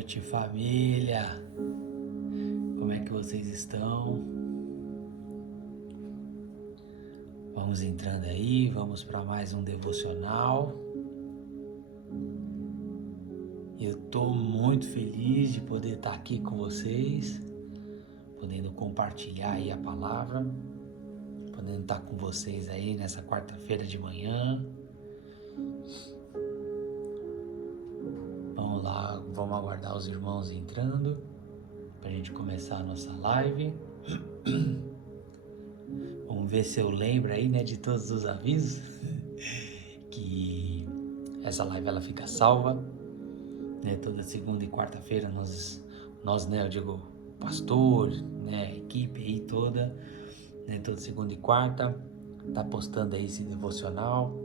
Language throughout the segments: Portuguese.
noite, família! Como é que vocês estão? Vamos entrando aí, vamos para mais um devocional. Eu estou muito feliz de poder estar aqui com vocês, podendo compartilhar aí a palavra, podendo estar com vocês aí nessa quarta-feira de manhã. Vamos lá, vamos aguardar os irmãos entrando para a gente começar a nossa live. Vamos ver se eu lembro aí, né, de todos os avisos, que essa live ela fica salva, né, toda segunda e quarta-feira nós, né, eu digo pastor, né, a equipe aí toda, né, toda segunda e quarta, tá postando aí esse devocional,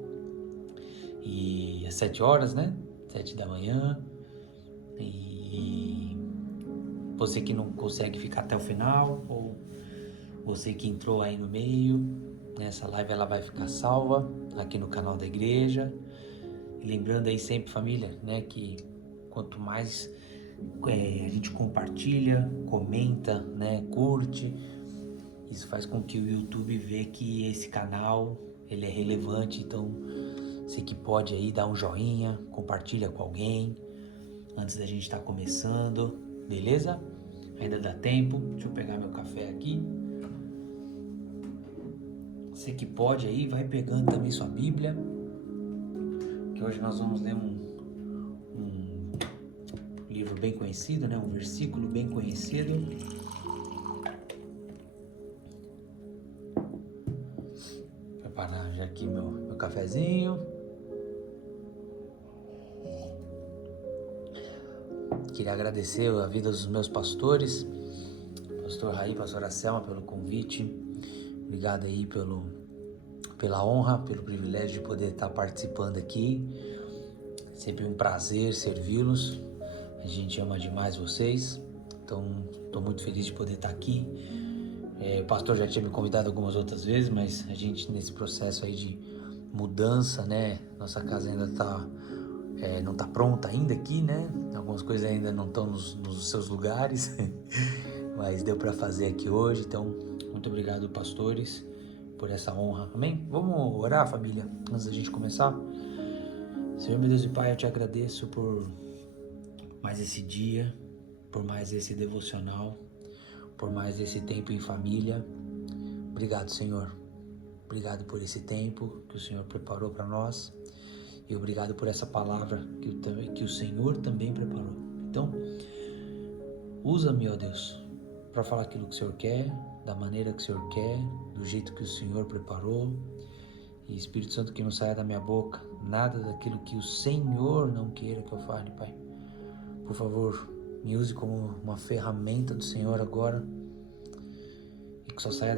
e às 7 horas, né, 7 da manhã, e você que não consegue ficar até o final, ou você que entrou aí no meio, essa live ela vai ficar salva aqui no canal da igreja. E lembrando aí sempre, família, né, que quanto mais a gente compartilha, comenta, né, curte, isso faz com que o YouTube veja que esse canal ele é relevante. Então você que pode aí dar um joinha, compartilha com alguém antes da gente estar começando, beleza? Ainda dá tempo. Deixa eu pegar meu café aqui. Você que pode aí, vai pegando também sua Bíblia, que hoje nós vamos ler um livro bem conhecido, né? Um versículo bem conhecido. Vou preparar já aqui meu cafezinho. Queria agradecer a vida dos meus pastores, pastor Raí, pastora Selma, pelo convite. Obrigado aí pela honra, pelo privilégio de poder estar participando aqui. Sempre um prazer servi-los. A gente ama demais vocês. Então, estou muito feliz de poder estar aqui. O pastor já tinha me convidado algumas outras vezes, mas a gente nesse processo aí de mudança, né? Nossa casa ainda não está pronta ainda aqui, né? Algumas coisas ainda não estão nos seus lugares, mas deu para fazer aqui hoje. Então, muito obrigado, pastores, por essa honra. Amém? Vamos orar, família, antes da gente começar? Senhor, meu Deus e Pai, eu te agradeço por mais esse dia, por mais esse devocional, por mais esse tempo em família. Obrigado, Senhor. Obrigado por esse tempo que o Senhor preparou para nós. E obrigado por essa palavra que o Senhor também preparou. Então, usa-me, ó Deus, para falar aquilo que o Senhor quer, da maneira que o Senhor quer, do jeito que o Senhor preparou. E Espírito Santo, que não saia da minha boca nada daquilo que o Senhor não queira que eu fale, Pai. Por favor, me use como uma ferramenta do Senhor agora. E que só saia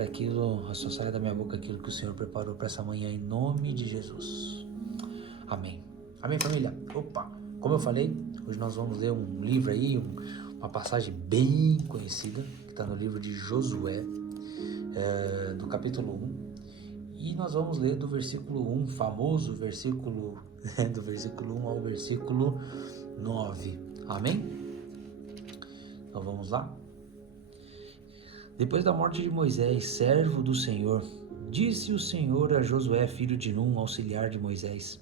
da minha boca aquilo que o Senhor preparou para essa manhã, em nome de Jesus. Amém. Amém, família? Opa! Como eu falei, hoje nós vamos ler um livro aí, uma passagem bem conhecida, que está no livro de Josué, do capítulo 1. E nós vamos ler do versículo 1, famoso versículo, do versículo 1 ao versículo 9. Amém? Então vamos lá? Depois da morte de Moisés, servo do Senhor, disse o Senhor a Josué, filho de Num, auxiliar de Moisés: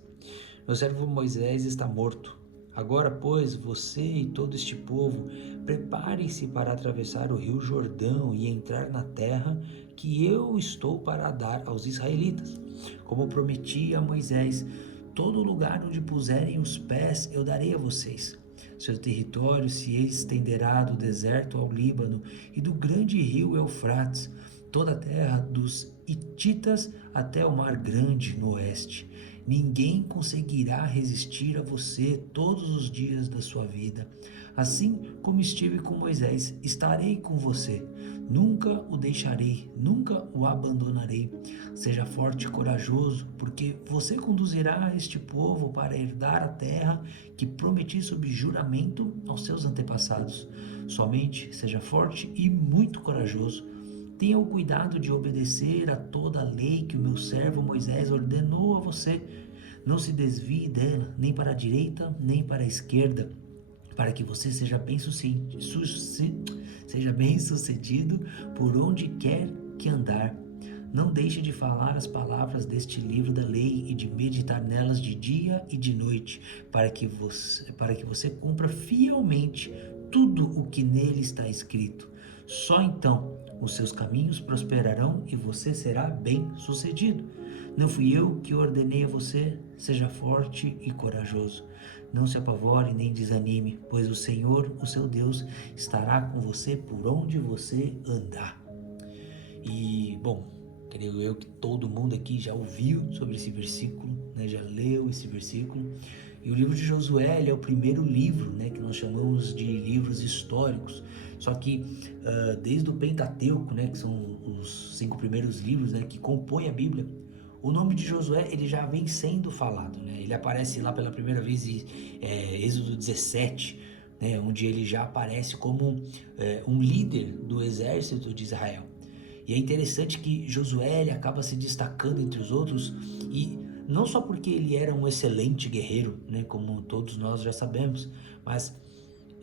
Meu servo Moisés está morto. Agora, pois, você e todo este povo, preparem-se para atravessar o rio Jordão e entrar na terra que eu estou para dar aos israelitas. Como prometi a Moisés, todo lugar onde puserem os pés eu darei a vocês. Seu território se estenderá do deserto ao Líbano e do grande rio Eufrates, toda a terra dos hititas até o mar grande no oeste. Ninguém conseguirá resistir a você todos os dias da sua vida. Assim como estive com Moisés, estarei com você. Nunca o deixarei, nunca o abandonarei. Seja forte e corajoso, porque você conduzirá este povo para herdar a terra que prometi sob juramento aos seus antepassados. Somente seja forte e muito corajoso. Tenha o cuidado de obedecer a toda a lei que o meu servo Moisés ordenou a você. Não se desvie dela, nem para a direita, nem para a esquerda, para que você seja seja bem sucedido por onde quer que andar. Não deixe de falar as palavras deste livro da lei e de meditar nelas de dia e de noite, para que você cumpra fielmente tudo o que nele está escrito. Só então os seus caminhos prosperarão e você será bem-sucedido. Não fui eu que ordenei a você? Seja forte e corajoso. Não se apavore nem desanime, pois o Senhor, o seu Deus, estará com você por onde você andar. E, bom, creio eu que todo mundo aqui já ouviu sobre esse versículo, né? Já leu esse versículo. E o livro de Josué, ele é o primeiro livro, né, que nós chamamos de livros históricos. Só que desde o Pentateuco, né, que são os 5 primeiros livros, né, que compõem a Bíblia, o nome de Josué ele já vem sendo falado, né? Ele aparece lá pela primeira vez em Êxodo 17, né, onde ele já aparece como um líder do exército de Israel. E é interessante que Josué ele acaba se destacando entre os outros, e não só porque ele era um excelente guerreiro, né, como todos nós já sabemos, mas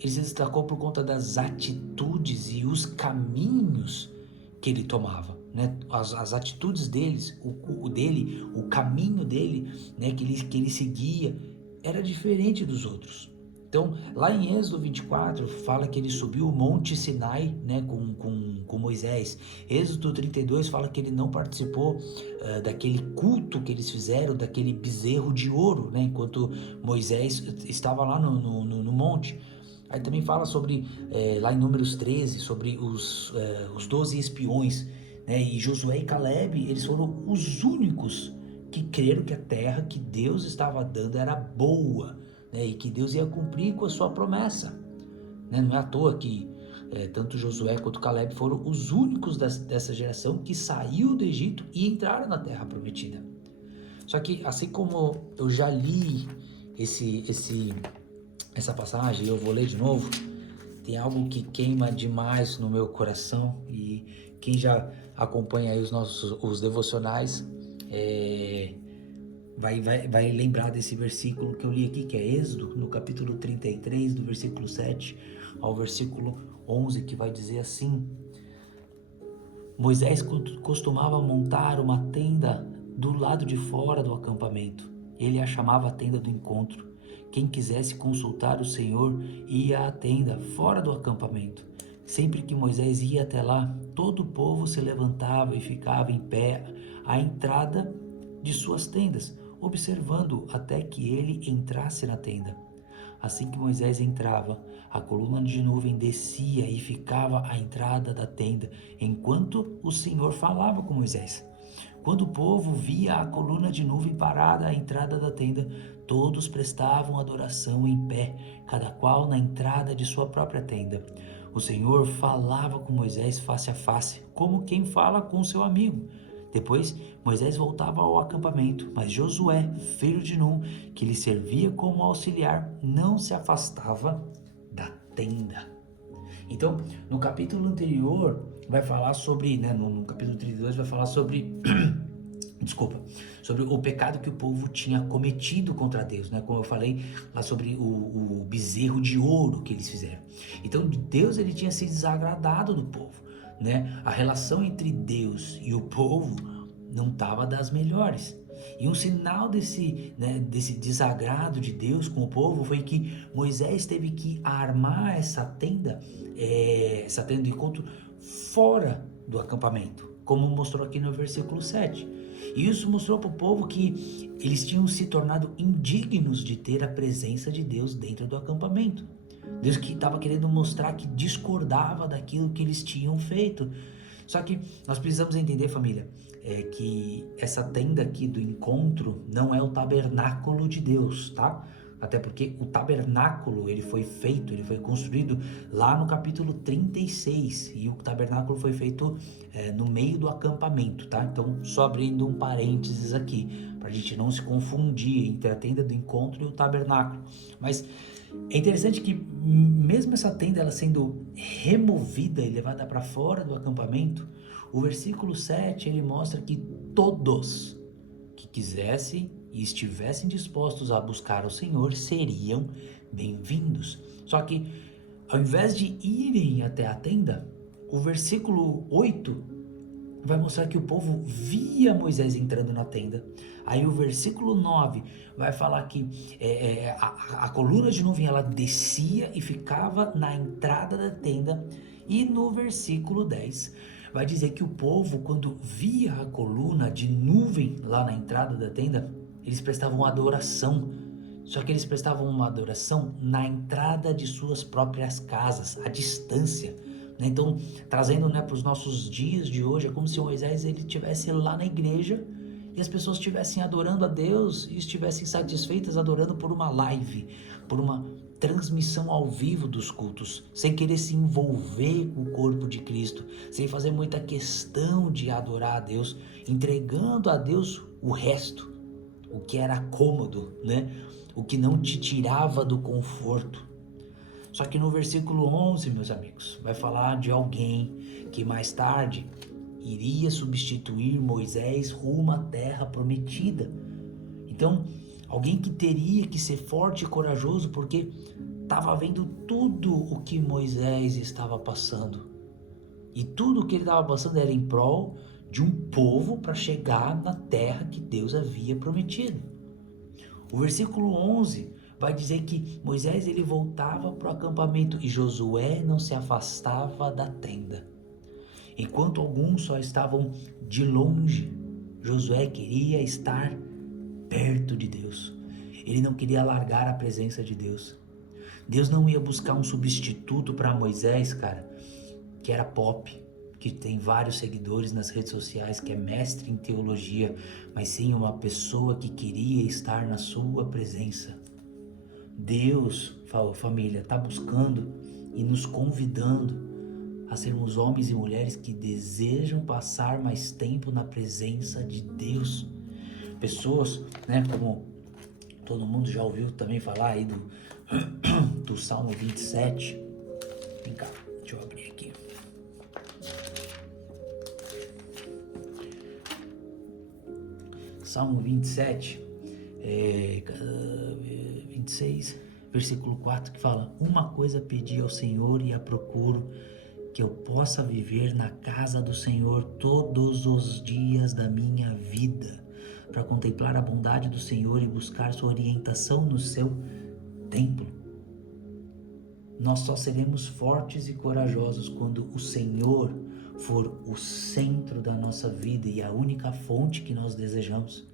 ele se destacou por conta das atitudes e os caminhos que ele tomava, né? As atitudes deles, o caminho dele, né, que ele seguia, era diferente dos outros. Então, lá em Êxodo 24, fala que ele subiu o Monte Sinai, né, com Moisés. Êxodo 32 fala que ele não participou daquele culto que eles fizeram, daquele bezerro de ouro, né, enquanto Moisés estava lá no monte. Aí também fala sobre, lá em Números 13, sobre os 12 espiões, né, e Josué e Caleb, eles foram os únicos que creram que a terra que Deus estava dando era boa, né, e que Deus ia cumprir com a sua promessa, né? Não é à toa que tanto Josué quanto Caleb foram os únicos dessa geração que saiu do Egito e entraram na terra prometida. Só que assim como eu já li essa passagem, eu vou ler de novo, tem algo que queima demais no meu coração, e quem já acompanha aí os devocionais vai lembrar desse versículo que eu li aqui, que é Êxodo, no capítulo 33, do versículo 7 ao versículo 11, que vai dizer assim: Moisés costumava montar uma tenda do lado de fora do acampamento. Ele a chamava a tenda do encontro. Quem quisesse consultar o Senhor ia à tenda fora do acampamento. Sempre que Moisés ia até lá, todo o povo se levantava e ficava em pé à entrada de suas tendas, observando até que ele entrasse na tenda. Assim que Moisés entrava, a coluna de nuvem descia e ficava à entrada da tenda, enquanto o Senhor falava com Moisés. Quando o povo via a coluna de nuvem parada à entrada da tenda, todos prestavam adoração em pé, cada qual na entrada de sua própria tenda. O Senhor falava com Moisés face a face, como quem fala com seu amigo. Depois, Moisés voltava ao acampamento, mas Josué, filho de Nun, que lhe servia como auxiliar, não se afastava da tenda. Então, no capítulo anterior, vai falar sobre, né, no capítulo 32, vai falar sobre, sobre o pecado que o povo tinha cometido contra Deus, né? Como eu falei lá sobre o bezerro de ouro que eles fizeram. Então, Deus ele tinha se desagradado do povo, né? A relação entre Deus e o povo não estava das melhores. E um sinal desse desagrado de Deus com o povo foi que Moisés teve que armar essa tenda de encontro fora do acampamento, como mostrou aqui no versículo 7. E isso mostrou para o povo que eles tinham se tornado indignos de ter a presença de Deus dentro do acampamento. Deus que estava querendo mostrar que discordava daquilo que eles tinham feito. Só que nós precisamos entender, família, que essa tenda aqui do encontro não é o tabernáculo de Deus, tá? Até porque o tabernáculo ele foi construído lá no capítulo 36, e o tabernáculo foi feito no meio do acampamento, tá? Então, só abrindo um parênteses aqui, para a gente não se confundir entre a tenda do encontro e o tabernáculo. Mas é interessante que mesmo essa tenda ela sendo removida e levada para fora do acampamento, o versículo 7 ele mostra que todos que quisessem e estivessem dispostos a buscar o Senhor, seriam bem-vindos. Só que, ao invés de irem até a tenda, o versículo 8 vai mostrar que o povo via Moisés entrando na tenda. Aí o versículo 9 vai falar que a coluna de nuvem ela descia e ficava na entrada da tenda. E no versículo 10 vai dizer que o povo, quando via a coluna de nuvem lá na entrada da tenda, eles prestavam adoração. Só que eles prestavam uma adoração na entrada de suas próprias casas, à distância. Então, trazendo para os nossos dias de hoje, é como se Moisés ele estivesse lá na igreja e as pessoas estivessem adorando a Deus e estivessem satisfeitas adorando por uma live, por uma transmissão ao vivo dos cultos, sem querer se envolver com o corpo de Cristo, sem fazer muita questão de adorar a Deus, entregando a Deus o resto, o que era cômodo, o que não te tirava do conforto. Só que no versículo 11, meus amigos, vai falar de alguém que mais tarde iria substituir Moisés rumo à terra prometida. Então, alguém que teria que ser forte e corajoso porque estava vendo tudo o que Moisés estava passando. E tudo o que ele estava passando era em prol de um povo para chegar na terra que Deus havia prometido. O versículo 11 vai dizer que Moisés ele voltava para o acampamento e Josué não se afastava da tenda. Enquanto alguns só estavam de longe, Josué queria estar perto de Deus. Ele não queria largar a presença de Deus. Deus não ia buscar um substituto para Moisés, cara, que era pop, que tem vários seguidores nas redes sociais, que é mestre em teologia, mas sim uma pessoa que queria estar na sua presença. Deus, família, está buscando e nos convidando a sermos homens e mulheres que desejam passar mais tempo na presença de Deus. Pessoas, como todo mundo já ouviu também falar aí do Salmo 27. Vem cá, deixa eu abrir aqui. Salmo 27, 26, versículo 4, que fala: uma coisa pedi ao Senhor e a procuro, que eu possa viver na casa do Senhor todos os dias da minha vida, para contemplar a bondade do Senhor e buscar sua orientação no seu templo. Nós só seremos fortes e corajosos quando o Senhor for o centro da nossa vida e a única fonte que nós desejamos.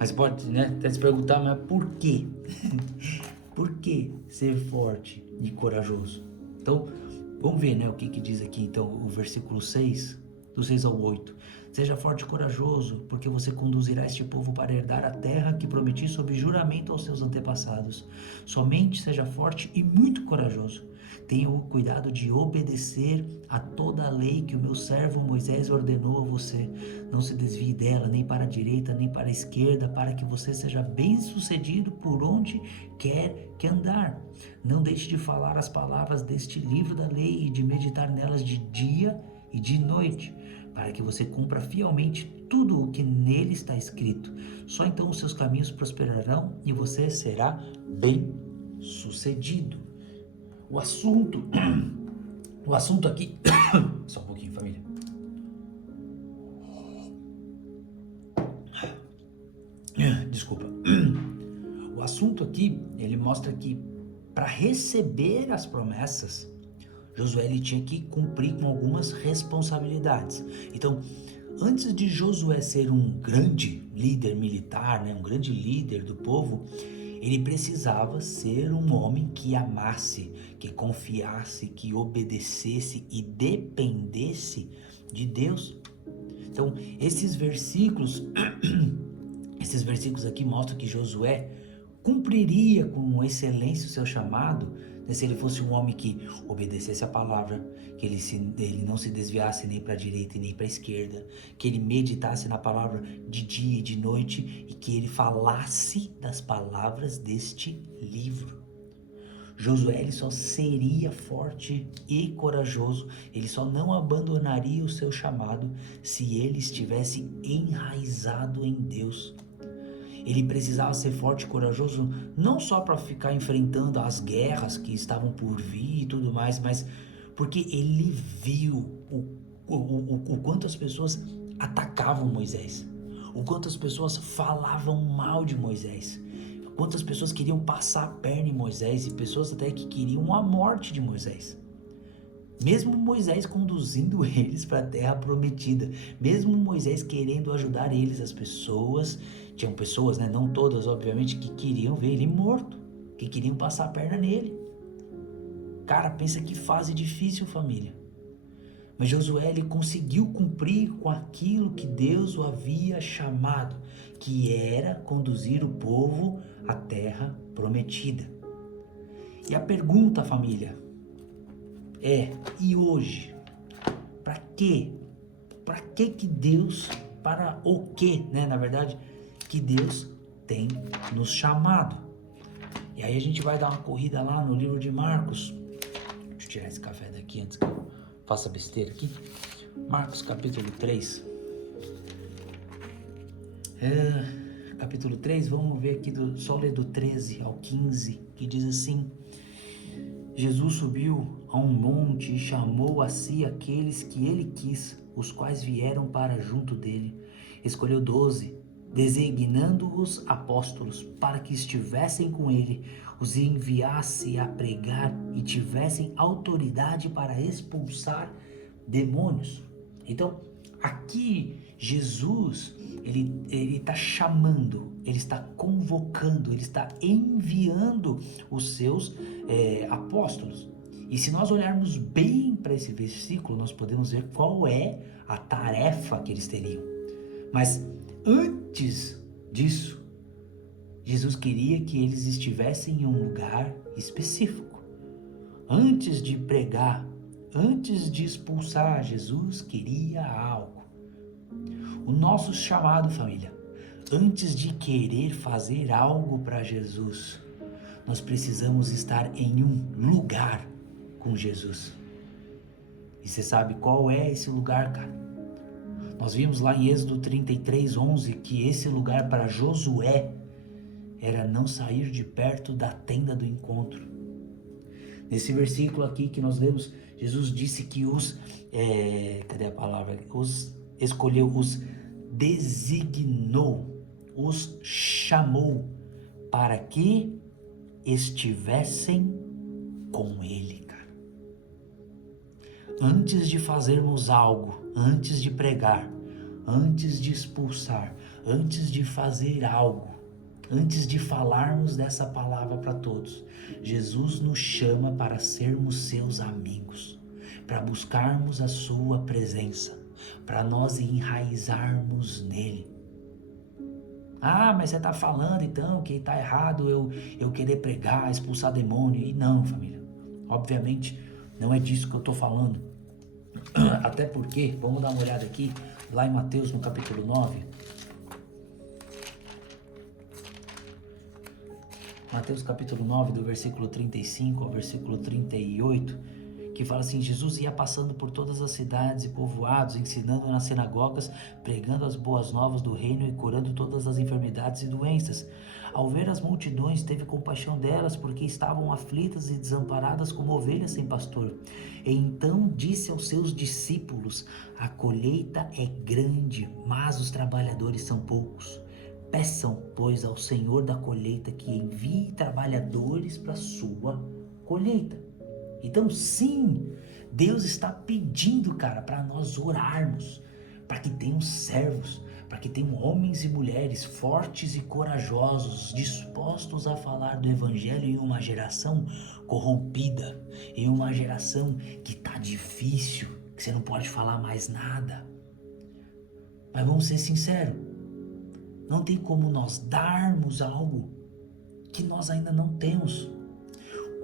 Mas pode até se perguntar, mas por quê? Por que ser forte e corajoso? Então, vamos ver o que diz aqui então o versículo 6, do 6 ao 8. Seja forte e corajoso, porque você conduzirá este povo para herdar a terra que prometi sob juramento aos seus antepassados. Somente seja forte e muito corajoso. Tenha o cuidado de obedecer a toda a lei que o meu servo Moisés ordenou a você. Não se desvie dela, nem para a direita, nem para a esquerda, para que você seja bem-sucedido por onde quer que andar. Não deixe de falar as palavras deste livro da lei e de meditar nelas de dia e de noite, para que você cumpra fielmente tudo o que nele está escrito. Só então os seus caminhos prosperarão e você será bem-sucedido. O assunto aqui, só um pouquinho, família. Desculpa. O assunto aqui, ele mostra que para receber as promessas, Josué ele tinha que cumprir com algumas responsabilidades. Então, antes de Josué ser um grande líder militar, um grande líder do povo, ele precisava ser um homem que amasse, que confiasse, que obedecesse e dependesse de Deus. Então, esses versículos aqui mostram que Josué cumpriria com excelência o seu chamado, se ele fosse um homem que obedecesse a palavra, que ele não se desviasse nem para a direita e nem para a esquerda, que ele meditasse na palavra de dia e de noite e que ele falasse das palavras deste livro. Josué ele só seria forte e corajoso, ele só não abandonaria o seu chamado se ele estivesse enraizado em Deus. Ele precisava ser forte e corajoso não só para ficar enfrentando as guerras que estavam por vir e tudo mais, mas porque ele viu o quanto as pessoas atacavam Moisés, o quanto as pessoas falavam mal de Moisés, quantas pessoas queriam passar a perna em Moisés e pessoas até que queriam a morte de Moisés. Mesmo Moisés conduzindo eles para a terra prometida, mesmo Moisés querendo ajudar eles, as pessoas, tinham pessoas, né, não todas obviamente, que queriam ver ele morto, que queriam passar a perna nele. Cara, pensa que fase difícil, família. Mas Josué, ele conseguiu cumprir com aquilo que Deus o havia chamado, que era conduzir o povo à terra prometida. E a pergunta, família, e hoje? Para quê? Para que Deus, para o que, né, na verdade, que Deus tem nos chamado? E aí a gente vai dar uma corrida lá no livro de Marcos. Deixa eu tirar esse café daqui antes que eu faça besteira aqui. Marcos capítulo 3. Capítulo 3, vamos ver aqui, só ler do 13 ao 15, que diz assim: Jesus subiu a um monte e chamou a si aqueles que ele quis, os quais vieram para junto dele. Escolheu 12, designando-os apóstolos, para que estivessem com ele, os enviasse a pregar e tivessem autoridade para expulsar demônios. Então, aqui Jesus, ele está chamando, ele está convocando, ele está enviando os seus apóstolos. E se nós olharmos bem para esse versículo, nós podemos ver qual é a tarefa que eles teriam. Mas antes disso, Jesus queria que eles estivessem em um lugar específico. Antes de pregar, antes de expulsar, Jesus queria algo. O nosso chamado, família, antes de querer fazer algo para Jesus, nós precisamos estar em um lugar com Jesus. E você sabe qual é esse lugar, cara? Nós vimos lá em Êxodo 33:11 que esse lugar para Josué era não sair de perto da tenda do encontro. Nesse versículo aqui que nós lemos, Jesus disse que os escolheu, os designou, os chamou para que estivessem com ele, cara. Antes de fazermos algo, antes de pregar, antes de expulsar, antes de fazer algo, antes de falarmos dessa palavra para todos, Jesus nos chama para sermos seus amigos, para buscarmos a sua presença, para nós enraizarmos nele. Mas você está falando então que está errado eu querer pregar, expulsar demônio. E não, família, obviamente não é disso que eu estou falando. Até porque, vamos dar uma olhada aqui, lá em Mateus no capítulo 9. Mateus capítulo 9, do versículo 35 ao versículo 38, que fala assim: Jesus ia passando por todas as cidades e povoados, ensinando nas sinagogas, pregando as boas novas do reino e curando todas as enfermidades e doenças. Ao ver as multidões, teve compaixão delas, porque estavam aflitas e desamparadas como ovelhas sem pastor. E então disse aos seus discípulos: a colheita é grande, mas os trabalhadores são poucos. Peçam, pois, ao Senhor da colheita que envie trabalhadores para a sua colheita. Então, sim, Deus está pedindo, cara, para nós orarmos, para que tenham servos, para que tenham homens e mulheres fortes e corajosos, dispostos a falar do Evangelho em uma geração corrompida, em uma geração que está difícil, que você não pode falar mais nada. Mas vamos ser sinceros, não tem como nós darmos algo que nós ainda não temos.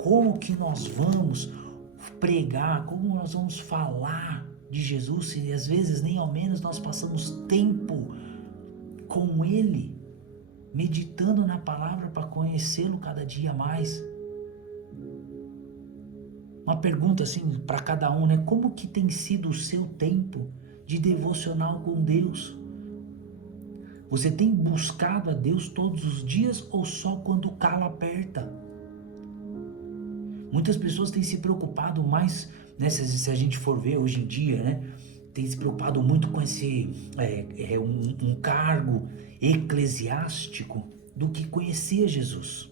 Como que nós vamos pregar, como nós vamos falar de Jesus se às vezes nem ao menos nós passamos tempo com Ele, meditando na palavra para conhecê-lo cada dia mais? Uma pergunta assim para cada um, né? Como que tem sido o seu tempo de devocional com Deus? Você tem buscado a Deus todos os dias ou só quando o calo aperta? Muitas pessoas têm se preocupado mais, né, se a gente for ver hoje em dia, né, tem se preocupado muito com esse um cargo eclesiástico do que conhecer Jesus.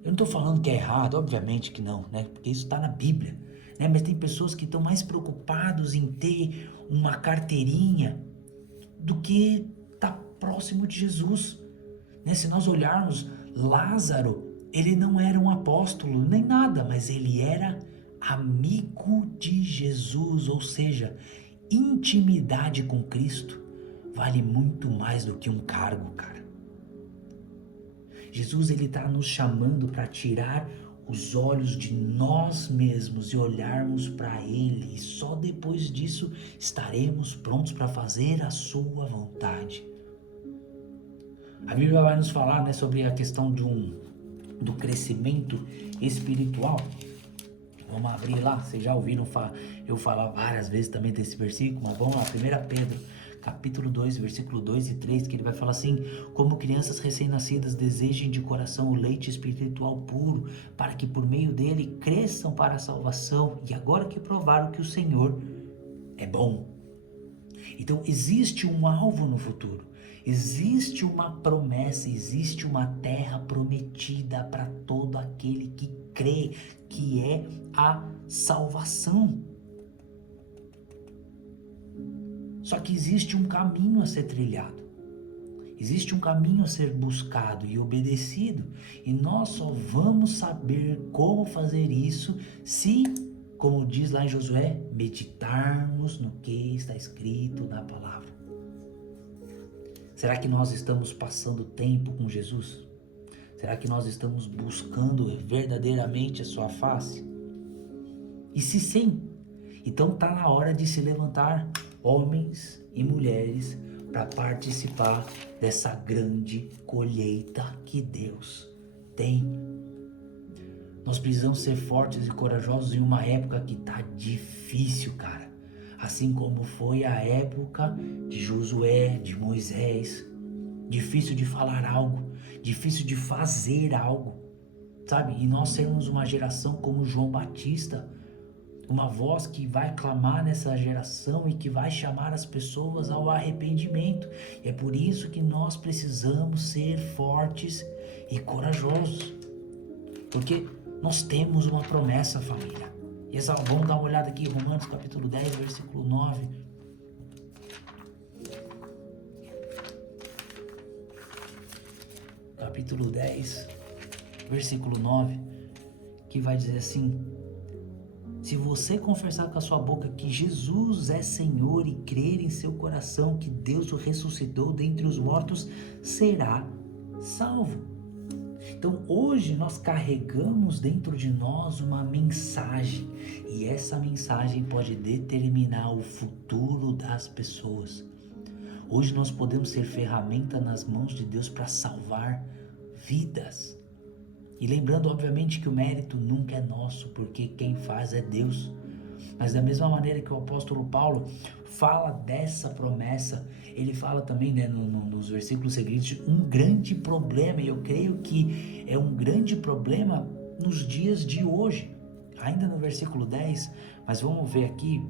Eu não estou falando que é errado, obviamente que não, né, porque isso está na Bíblia, né, mas tem pessoas que estão mais preocupados em ter uma carteirinha do que estar próximo de Jesus, né? Se nós olharmos, Lázaro, ele não era um apóstolo nem nada, mas ele era amigo de Jesus, ou seja, intimidade com Cristo vale muito mais do que um cargo, cara. Jesus, ele está nos chamando para tirar os olhos de nós mesmos e olharmos para Ele, e só depois disso estaremos prontos para fazer a sua vontade. A Bíblia vai nos falar, né, sobre a questão do crescimento espiritual. Vamos abrir lá, vocês já ouviram eu falar várias vezes também desse versículo, mas vamos lá, 1 Pedro, capítulo 2, versículo 2 e 3, que ele vai falar assim: como crianças recém-nascidas desejem de coração o leite espiritual puro, para que por meio dele cresçam para a salvação, e agora que provaram que o Senhor é bom. Então existe um alvo no futuro, existe uma promessa, existe uma terra prometida para todo aquele que crê, que é a salvação. Só que existe um caminho a ser trilhado, existe um caminho a ser buscado e obedecido, e nós só vamos saber como fazer isso se, como diz lá em Josué, meditarmos no que está escrito na palavra. Será que nós estamos passando tempo com Jesus? Será que nós estamos buscando verdadeiramente a sua face? E se sim, então está na hora de se levantar homens e mulheres para participar dessa grande colheita que Deus tem. Nós precisamos ser fortes e corajosos em uma época que tá difícil, cara. Assim como foi a época de Josué, de Moisés. Difícil de falar algo, difícil de fazer algo, sabe? E nós sermos uma geração como João Batista, uma voz que vai clamar nessa geração e que vai chamar as pessoas ao arrependimento. E é por isso que nós precisamos ser fortes e corajosos, porque nós temos uma promessa, família. E vamos dar uma olhada aqui, Romanos capítulo 10, versículo 9. Capítulo 10, versículo 9, que vai dizer assim: se você confessar com a sua boca que Jesus é Senhor e crer em seu coração que Deus o ressuscitou dentre os mortos, será salvo. Então hoje nós carregamos dentro de nós uma mensagem, e essa mensagem pode determinar o futuro das pessoas. Hoje nós podemos ser ferramenta nas mãos de Deus para salvar vidas. E lembrando, obviamente, que o mérito nunca é nosso, porque quem faz é Deus. Mas da mesma maneira que o apóstolo Paulo fala dessa promessa, ele fala também, né, nos versículos seguintes, um grande problema, e eu creio que é um grande problema nos dias de hoje. Ainda no versículo 10, mas vamos ver aqui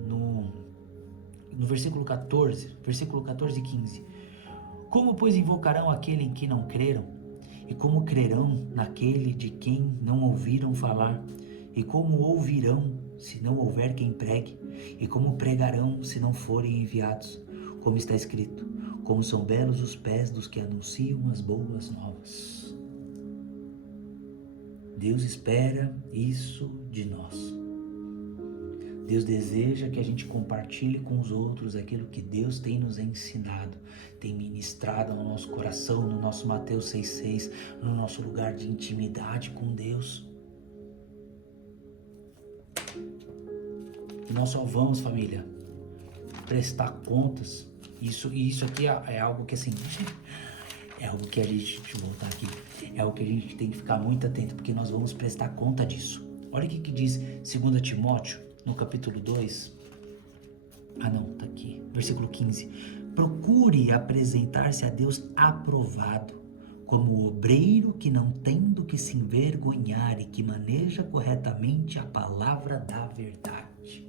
no versículo 14 e 15. Como, pois, invocarão aquele em que não creram? E como crerão naquele de quem não ouviram falar? E como ouvirão se não houver quem pregue? E como pregarão se não forem enviados? Como está escrito: como são belos os pés dos que anunciam as boas novas. Deus espera isso de nós. Deus deseja que a gente compartilhe com os outros aquilo que Deus tem nos ensinado, tem ministrado no nosso coração, no nosso Mateus 6,6, no nosso lugar de intimidade com Deus. E nós só vamos, família, prestar contas. Isso aqui é algo que, assim, é algo que a gente, deixa eu voltar aqui, é algo que a gente tem que ficar muito atento, porque nós vamos prestar conta disso. Olha o que diz 2 Timóteo, no capítulo 2, tá aqui, versículo 15. Procure apresentar-se a Deus aprovado, como obreiro que não tem do que se envergonhar e que maneja corretamente a palavra da verdade.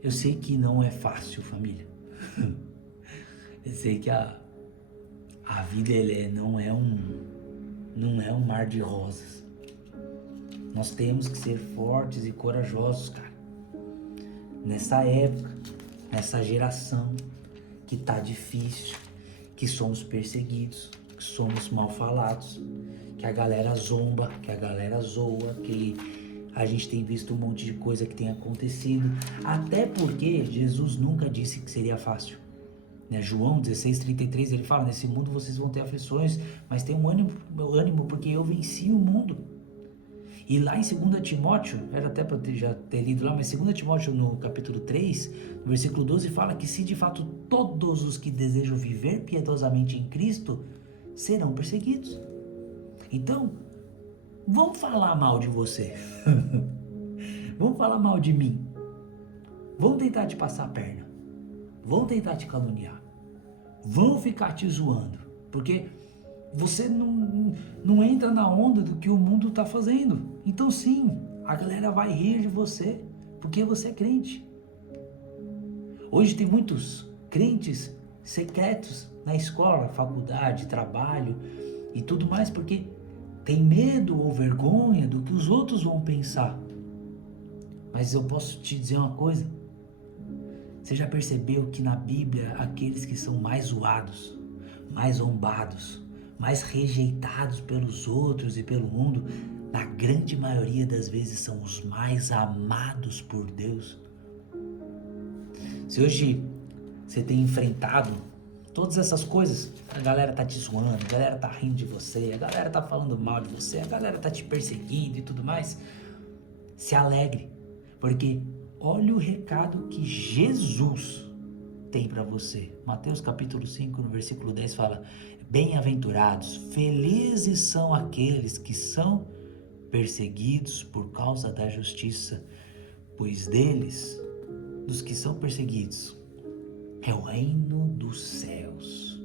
Eu sei que não é fácil, família. Eu sei que a vida não é um mar de rosas. Nós temos que ser fortes e corajosos, cara. Nessa época, nessa geração que tá difícil, que somos perseguidos, que somos mal falados, que a galera zomba, que a galera zoa, que a gente tem visto um monte de coisa que tem acontecido, até porque Jesus nunca disse que seria fácil. Né? João 16:33, ele fala, nesse mundo vocês vão ter aflições, mas tenham ânimo porque eu venci o mundo. E lá em 2 Timóteo, era até para já ter lido lá, mas 2 Timóteo no capítulo 3, no versículo 12, fala que se de fato todos os que desejam viver piedosamente em Cristo serão perseguidos. Então, vão falar mal de você. Vão falar mal de mim. Vão tentar te passar a perna. Vão tentar te caluniar. Vão ficar te zoando. Porque você não entra na onda do que o mundo está fazendo. Então sim, a galera vai rir de você, porque você é crente. Hoje tem muitos crentes secretos na escola, faculdade, trabalho e tudo mais, porque tem medo ou vergonha do que os outros vão pensar. Mas eu posso te dizer uma coisa. Você já percebeu que na Bíblia, aqueles que são mais zoados, mais zombados, mais rejeitados pelos outros e pelo mundo, na grande maioria das vezes são os mais amados por Deus? Se hoje você tem enfrentado todas essas coisas, a galera tá te zoando, a galera tá rindo de você, a galera tá falando mal de você, a galera tá te perseguindo e tudo mais, se alegre, porque olha o recado que Jesus tem para você. Mateus capítulo 5, no versículo 10 fala: bem-aventurados, felizes são aqueles que são perseguidos por causa da justiça, pois deles, dos que são perseguidos, é o reino dos céus.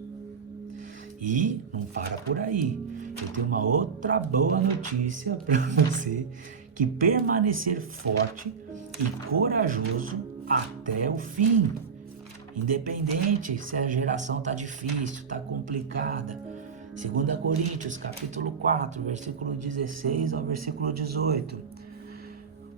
E não para por aí, eu tenho uma outra boa notícia para você, que permanecer forte e corajoso até o fim. Independente se a geração tá difícil, tá complicada. 2 Coríntios, capítulo 4, versículo 16 ao versículo 18.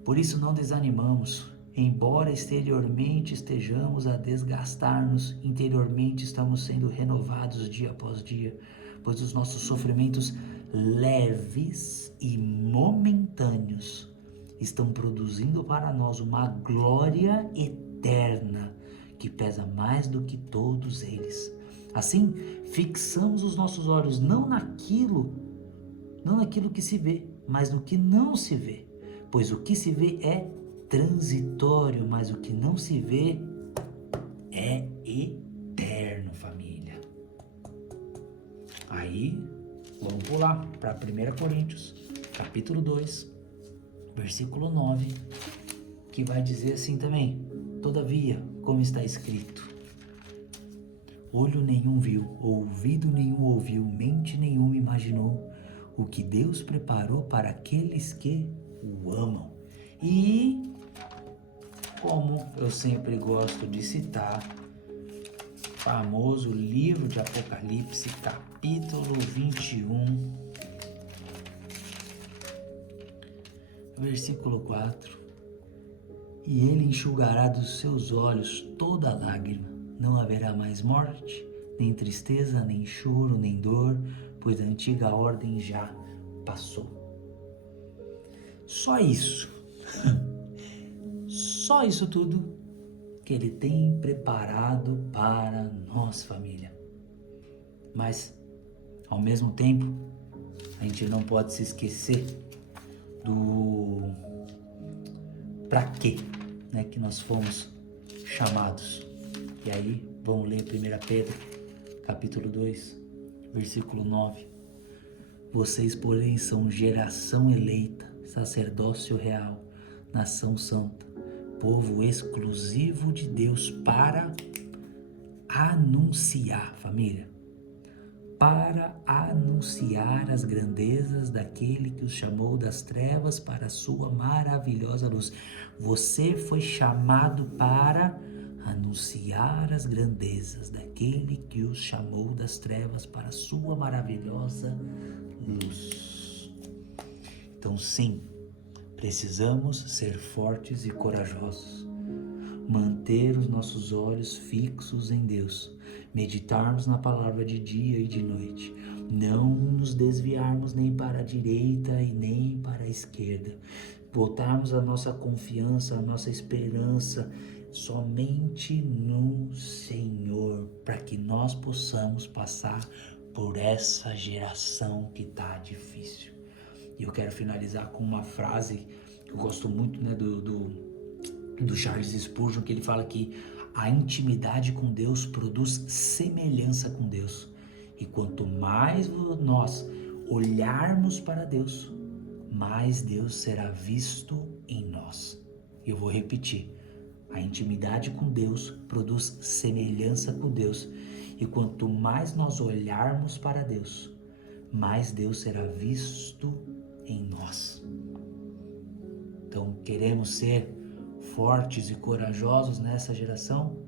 Por isso não desanimamos, embora exteriormente estejamos a desgastar-nos, interiormente estamos sendo renovados dia após dia, pois os nossos sofrimentos leves e momentâneos estão produzindo para nós uma glória eterna, que pesa mais do que todos eles. Assim, fixamos os nossos olhos não naquilo que se vê, mas no que não se vê. Pois o que se vê é transitório, mas o que não se vê é eterno, família. Aí, vamos pular para 1 Coríntios, capítulo 2, versículo 9, que vai dizer assim também: todavia, como está escrito, olho nenhum viu, ouvido nenhum ouviu, mente nenhuma imaginou o que Deus preparou para aqueles que o amam. E, como eu sempre gosto de citar, o famoso livro de Apocalipse, capítulo 21, versículo 4. E ele enxugará dos seus olhos toda lágrima. Não haverá mais morte, nem tristeza, nem choro, nem dor, pois a antiga ordem já passou. Só isso. Só isso tudo que ele tem preparado para nós, família. Mas, ao mesmo tempo, a gente não pode se esquecer do para quê, né, que nós fomos chamados. E aí, vamos ler 1 Pedro, capítulo 2, versículo 9. Vocês, porém, são geração eleita, sacerdócio real, nação santa, povo exclusivo de Deus, para anunciar, família, para anunciar as grandezas daquele que os chamou das trevas para a sua maravilhosa luz. Você foi chamado para anunciar as grandezas daquele que os chamou das trevas para a sua maravilhosa luz. Então, sim, precisamos ser fortes e corajosos, manter os nossos olhos fixos em Deus, meditarmos na palavra de dia e de noite, não nos desviarmos nem para a direita e nem para a esquerda, botarmos a nossa confiança, a nossa esperança somente no Senhor, para que nós possamos passar por essa geração que está difícil. E eu quero finalizar com uma frase que eu gosto muito, né, do Charles Spurgeon, que ele fala que a intimidade com Deus produz semelhança com Deus. E quanto mais nós olharmos para Deus, mais Deus será visto em nós. E eu vou repetir. A intimidade com Deus produz semelhança com Deus. E quanto mais nós olharmos para Deus, mais Deus será visto em nós. Então, queremos ser fortes e corajosos nessa geração?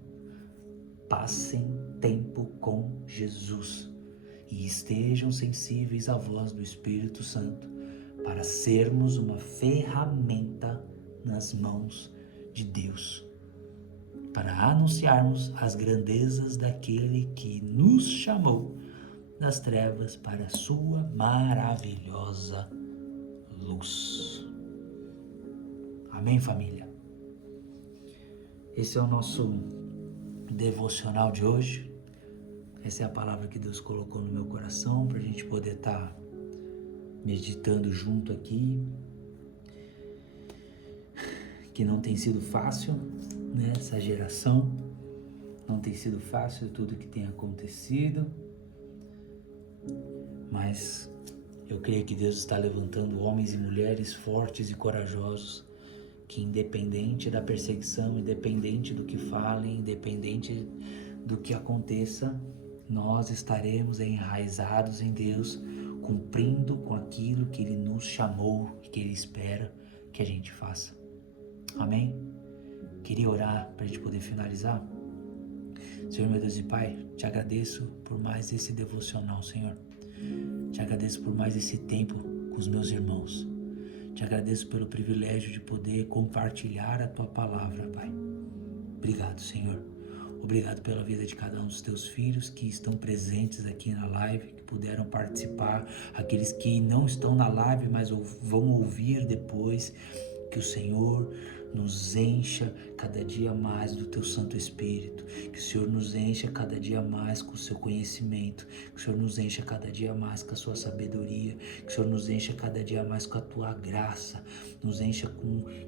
Passem tempo com Jesus e estejam sensíveis à voz do Espírito Santo para sermos uma ferramenta nas mãos de Deus, para anunciarmos as grandezas daquele que nos chamou das trevas para a sua maravilhosa luz. Amém, família? Esse é o nosso devocional de hoje. Essa é a palavra que Deus colocou no meu coração para a gente poder estar meditando junto aqui. Que não tem sido fácil, né? Essa geração não tem sido fácil tudo que tem acontecido, mas eu creio que Deus está levantando homens e mulheres fortes e corajosos, que independente da perseguição, independente do que falem, independente do que aconteça, nós estaremos enraizados em Deus, cumprindo com aquilo que Ele nos chamou e que Ele espera que a gente faça. Amém? Queria orar para a gente poder finalizar. Senhor, meu Deus e Pai, te agradeço por mais esse devocional, Senhor. Te agradeço por mais esse tempo com os meus irmãos. Te agradeço pelo privilégio de poder compartilhar a Tua palavra, Pai. Obrigado, Senhor. Obrigado pela vida de cada um dos Teus filhos que estão presentes aqui na live, que puderam participar, aqueles que não estão na live, mas vão ouvir depois. Que o Senhor nos encha cada dia mais do Teu Santo Espírito, que o Senhor nos encha cada dia mais com o Seu conhecimento, que o Senhor nos encha cada dia mais com a Sua sabedoria, que o Senhor nos encha cada dia mais com a Tua graça, nos encha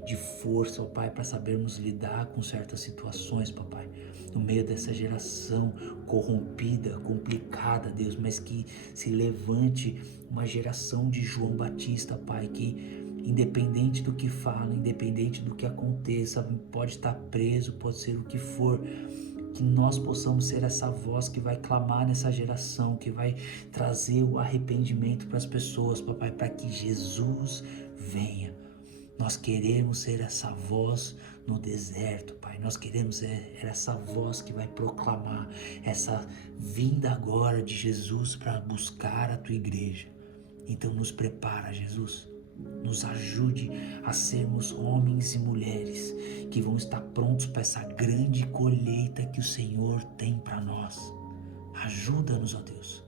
de força, ó Pai, para sabermos lidar com certas situações, papai, no meio dessa geração corrompida, complicada, Deus, mas que se levante uma geração de João Batista, Pai, que independente do que fala, independente do que aconteça, pode estar preso, pode ser o que for, que nós possamos ser essa voz que vai clamar nessa geração, que vai trazer o arrependimento para as pessoas, papai, para que Jesus venha. Nós queremos ser essa voz no deserto, Pai. Nós queremos ser essa voz que vai proclamar essa vinda agora de Jesus para buscar a Tua igreja. Então nos prepara, Jesus. Nos ajude a sermos homens e mulheres que vão estar prontos para essa grande colheita que o Senhor tem para nós. Ajuda-nos, ó Deus.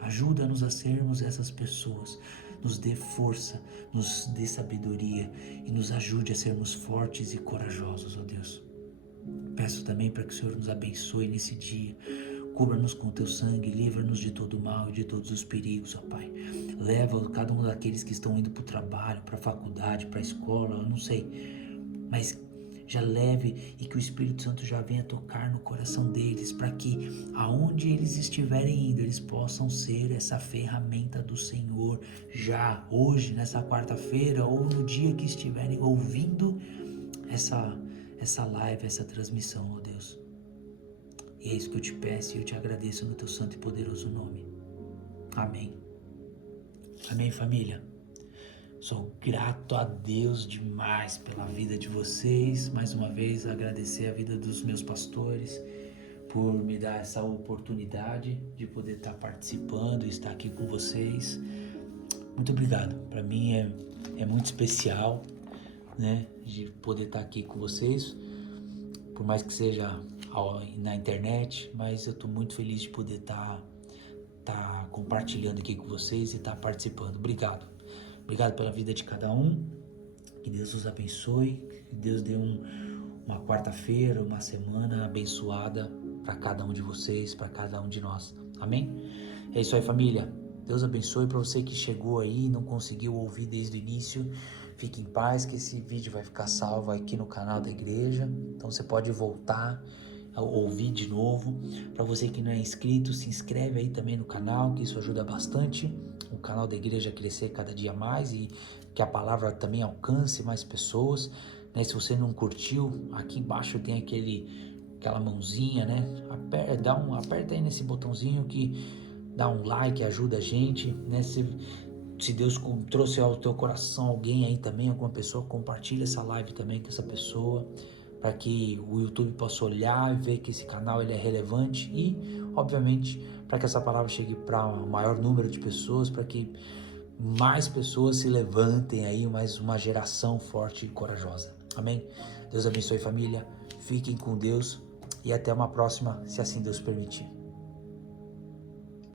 Ajuda-nos a sermos essas pessoas. Nos dê força, nos dê sabedoria e nos ajude a sermos fortes e corajosos, ó Deus. Peço também para que o Senhor nos abençoe nesse dia. Cubra-nos com Teu sangue, livra-nos de todo o mal e de todos os perigos, ó Pai. Leva cada um daqueles que estão indo para o trabalho, para a faculdade, para a escola, eu não sei. Mas já leve e que o Espírito Santo já venha tocar no coração deles, para que aonde eles estiverem indo, eles possam ser essa ferramenta do Senhor, já hoje, nessa quarta-feira, ou no dia que estiverem ouvindo essa live, essa transmissão, ó Deus. E é isso que eu te peço e eu te agradeço no teu santo e poderoso nome. Amém. Amém, família. Sou grato a Deus demais pela vida de vocês. Mais uma vez, agradecer a vida dos meus pastores por me dar essa oportunidade de poder estar participando e estar aqui com vocês. Muito obrigado. Para mim é muito especial, né, de poder estar aqui com vocês, por mais que seja na internet, mas eu estou muito feliz de poder estar compartilhando aqui com vocês e estar participando. Obrigado. Obrigado pela vida de cada um. Que Deus os abençoe. Que Deus dê uma quarta-feira, uma semana abençoada para cada um de vocês, para cada um de nós. Amém? É isso aí, família. Deus abençoe. Para você que chegou aí e não conseguiu ouvir desde o início, fique em paz que esse vídeo vai ficar salvo aqui no canal da igreja. Então você pode voltar a ouvir de novo. Para você que não é inscrito, se inscreve aí também no canal, que isso ajuda bastante o canal da igreja a crescer cada dia mais e que a palavra também alcance mais pessoas, né? Se você não curtiu, aqui embaixo tem aquela mãozinha, né? Aperta aí nesse botãozinho que dá um like, ajuda a gente, né? Se Deus trouxe ao teu coração alguém aí também, alguma pessoa, compartilha essa live também com essa pessoa, para que o YouTube possa olhar e ver que esse canal ele é relevante e, obviamente, para que essa palavra chegue para um maior número de pessoas, para que mais pessoas se levantem aí, mais uma geração forte e corajosa. Amém? Deus abençoe, família. Fiquem com Deus e até uma próxima, se assim Deus permitir.